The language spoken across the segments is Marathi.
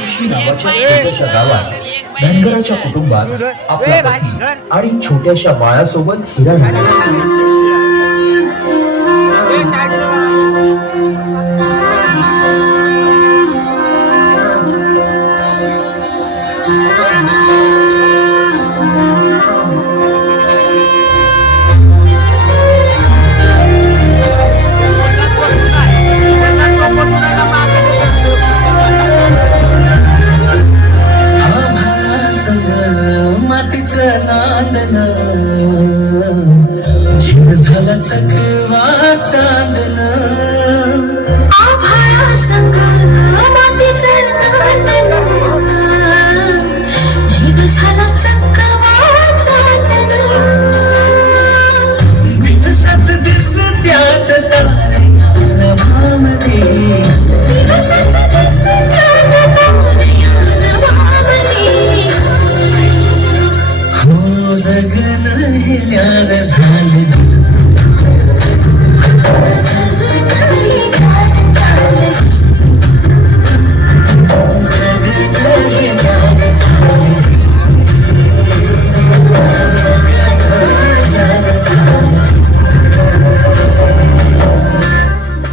उक्षी नावाच्या छोट्याशा गावात धनगराच्या कुटुंबात आपला पती आणि छोट्याशा बाळासोबत हिरा राहिला. नांदन जीव झाला चकवा चांदन आभाळा संग मातीचं नांदन जीव झाला चकवा चांदन दिवसाच दिस त्यात तारया नभामध्ये दिवसाच दिस त्यात तारया नभामध्ये जगन हिल्यार झालं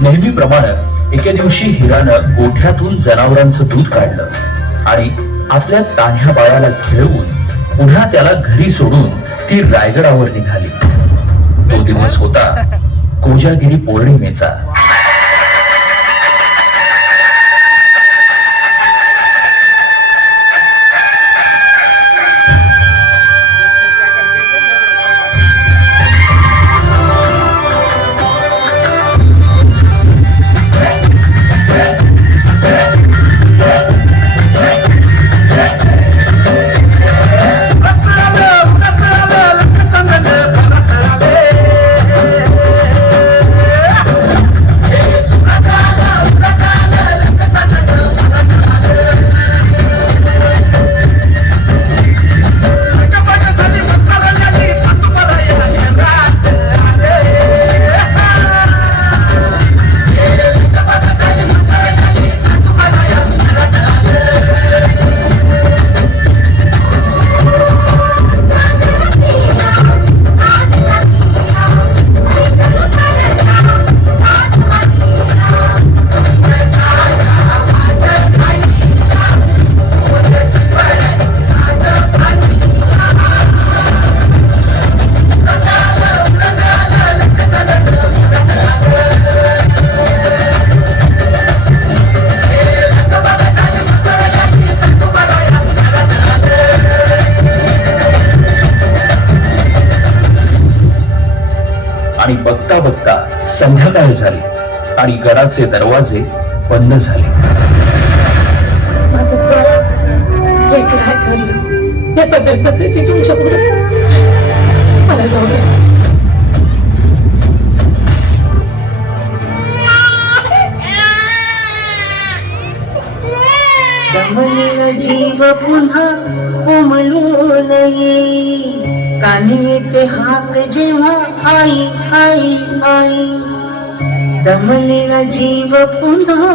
नेहमीप्रमाणे एके दिवशी हिरानं गोठ्यातून जनावरांचं दूध काढलं आणि आपल्या तान्ह्या बाळाला खेळवून पुन्हा त्याला घरी सोडून ती रायगडावर निघाली. तो दिवस होता कोजागिरी पौर्णिमेचा. आणि बघता बघता संध्याकाळ झाली आणि गडाचे दरवाजे बंद झाले. माझं बाळ हे काय घडलं हे बदल कसे ते तुमच्याकडून मला जाऊ द्या. दमलेला जीव पुन्हा उमलून येई कानी येते हाक जेव्हा आई आई आई दमलेला जीव पुन्हा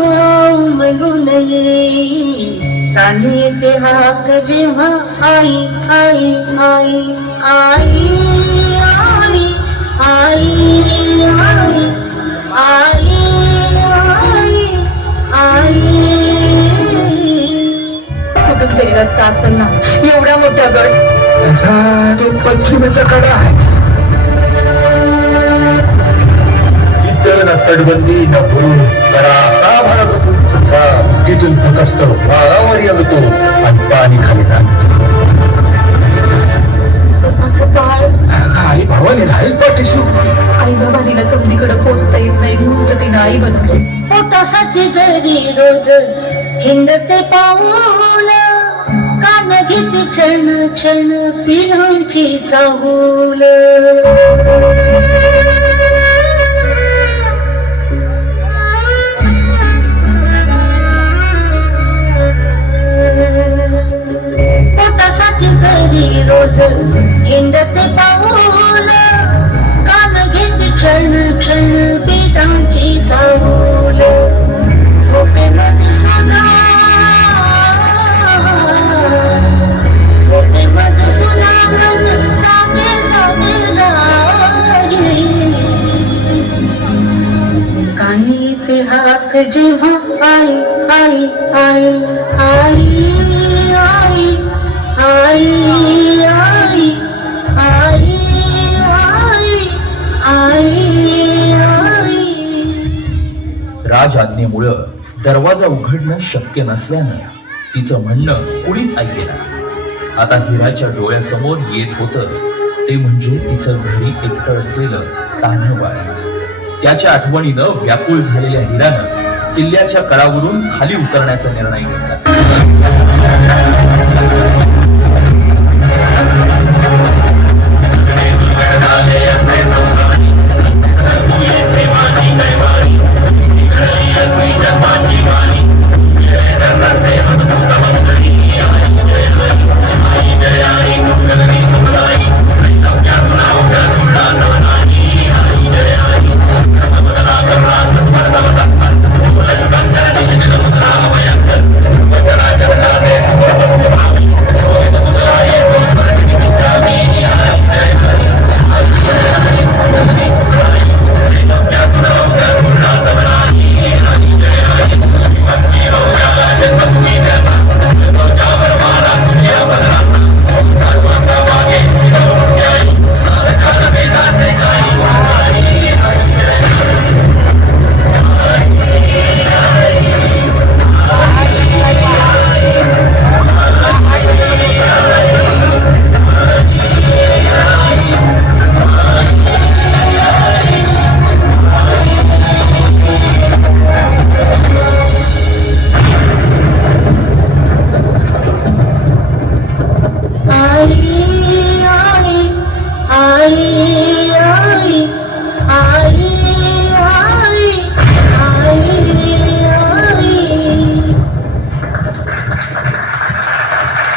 उमलून येई कानी येते हाक जेव्हा आई आई आई आई आई आई आई आई आई कुठून तरी रस्ता असेल ना एवढा मोठा गड तो पश्चिमेचा कडा आहे. इथं ना तटबंदी ना बुरुज कडा असा भाग तिथून फकस्त वाळावर येतो आणि पाणी खाली माझं बाळ आई भावाने राहील पाठीशी. आई बाबानीला समधीकडे पोचता येत नाही म्हणून तर तिनं आई बनलं. पोटासाठी जरी रोज हिंडते पाऊल कान घेते क्षण क्षण पिलांची चाहूल पोटासाठी जरी रोज हिंडते पाऊल कान घेते क्षण क्षण पिलांची चाहूल झोपेमध्ये सुद्धा जेव्हा आई आई आई आई आई आई आई आई आई आई राज आज्ञेमुळं दरवाजा उघडणं शक्य नसल्यानं तिचं म्हणणं कुणीच ऐकेना. आता हिराच्या डोळ्यासमोर येत होतं ते म्हणजे तिचं घरी एकटं असलेलं तान्हं बाळ. त्याच्या आठवणीनं व्याकुळ झालेल्या हिरानं किल्ल्याच्या कडावरून खाली उतरण्याचा निर्णय घेतला. आई